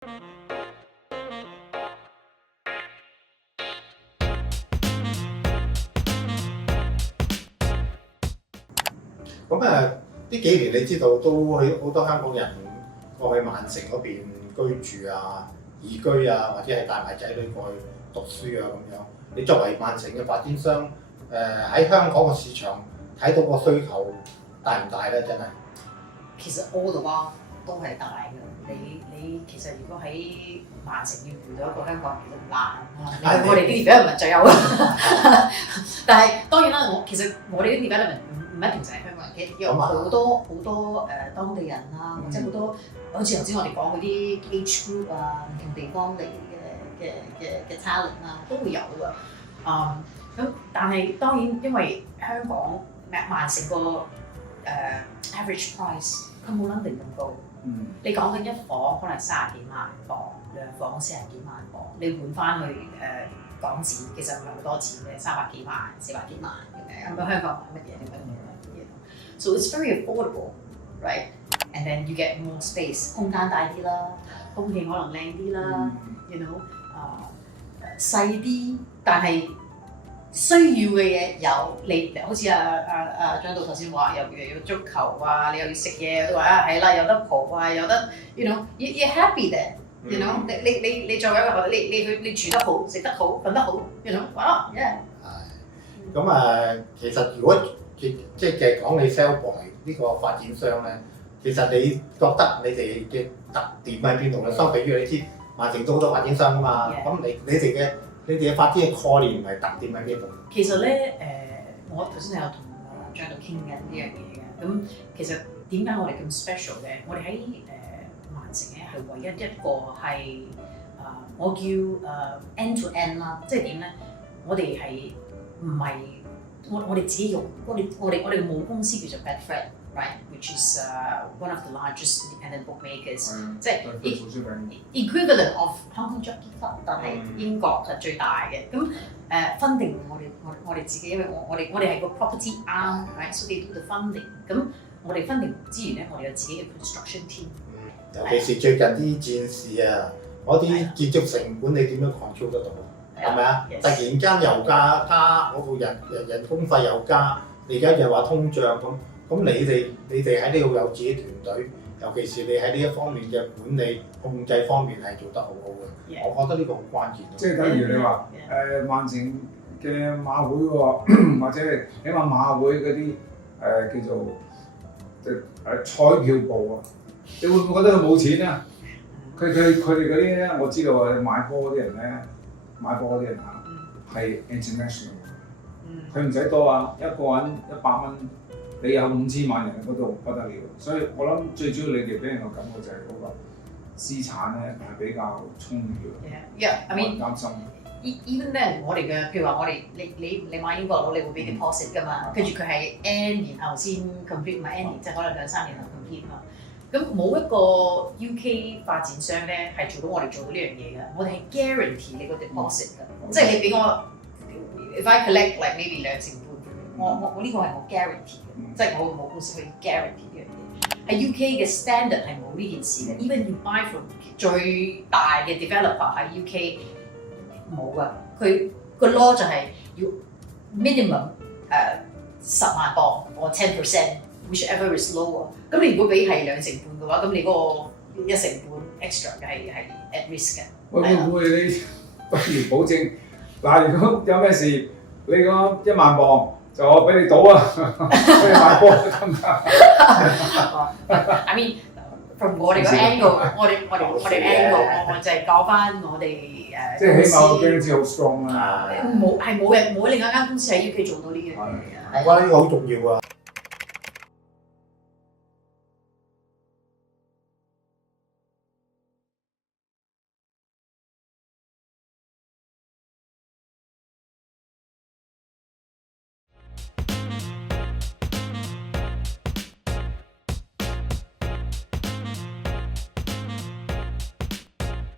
咁呢幾年你知道都去好多香港人過去曼城嗰邊居住啊、移居啊，或者係帶埋仔女過去讀書啊咁樣。你作為曼城嘅發展商，喺香港個市場睇到個需求大唔大咧？真係。其實 all the while 都係大嘅。你其實如果喺曼城要遇到一個香港人其實唔難啊。我哋啲 development 就有啦。但係當然啦，其實我哋啲 development 唔一定就係香港人，其實有好多當地人啦，或者好多好似頭先我哋講嗰啲 age group 啊，唔同地方嚟嘅 talent 啊，都會有㗎。咁但係當然因為香港曼城個average price 佢冇 London 咁高。你講緊一房可能30幾萬磅，兩房40幾萬磅，你換翻去港紙其實唔係好多錢嘅，300幾萬、400幾萬咁樣香港買乜嘢你乜嘢？So it's very affordable, right? And then you get more space， 空間大啲啦，空氣可能靚啲啦，you know， 細啲，但係需要嘅嘢有，你好似張導頭先話，又要足球啊，你又要食嘢，都話係啦，有得蒲啊，有得 you know you happy there，you know， 你作為一個你住得好，食得好，瞓得好 ，you know， 哇 yeah。係。咁其實如果即係講你 Sellboy 呢個發展商咧，其實你覺得你哋嘅特點喺邊度咧？相比於你知曼城都好多發展商啊嘛，咁你哋嘅發展嘅概念係特點喺邊度？其實咧我頭先有同張導傾緊呢樣嘢嘅，咁其實點解我哋咁 special 咧？我哋喺曼城咧係唯一一個係我叫end to end 啦，即係點咧？我哋係唔係我哋自己用我哋嘅母公司叫做 Betfred。Right, which is one of the largest independent bookmakers，即係 equivalent of Hong Kong Jockey Club， 但係英國係最大嘅。咁funding 我哋自己，因為我哋係個 property arm，right，so they do the funding。咁我哋 funding 之餘咧，我哋有自己嘅 construction team。尤其是最近啲戰事啊，嗰啲建築成本你點樣 control 得到？係咪啊？突然間油價加，嗰個人工費又加，你而家又話通脹咁你哋喺呢度有自己團隊，尤其是你喺呢一方面嘅管理控制方面係做得好好嘅。我覺得呢個好關鍵。即係等於你話曼城嘅馬會喎，或者係起碼馬會嗰啲叫做彩票部啊，你會唔會覺得佢冇錢啊？佢哋嗰啲咧，我知道啊，買波嗰啲人咧，係 international， 佢唔使多啊，一個人100蚊。你有5000萬人喺嗰度不得了，所以我諗最主要你哋俾人個感覺就係嗰個資產咧係比較充裕嘅。I mean 擔心。even then 我哋嘅譬如話我哋你買英國佬你會俾 deposit 㗎嘛，跟住佢係 N 然後先 complete， 唔係 N 年即係可能2-3年後 complete 嘛。咁冇一個 UK 發展商咧係做到我哋做到呢樣嘢嘅，我哋係 guarantee 你個 deposit 㗎，即係你俾我 if I collect like maybe 2成半。我呢個係我 guarantee 嘅，即係我冇公司去 guarantee 呢樣嘢。喺 UK 嘅 standard 係冇呢件事嘅 ，even you buy from 最大嘅 developer 喺 UK 冇㗎，佢個 law 就係要 minimum 10萬磅或 10%，whichever is lower。咁你如果俾係2成半嘅話，咁你嗰個1成半 extra 嘅係 at risk 嘅。會唔會你不如保證嗱？如果有咩事，你講1萬磅。就我俾你賭啊，俾你買波得唔得？I mean from 我哋個 angle， 我哋 angle， 我就係講翻我哋即係起碼個 guarantee 好 strong 啦。冇另一間公司喺 UK 做到呢樣嘢。我覺得呢個好重要啊。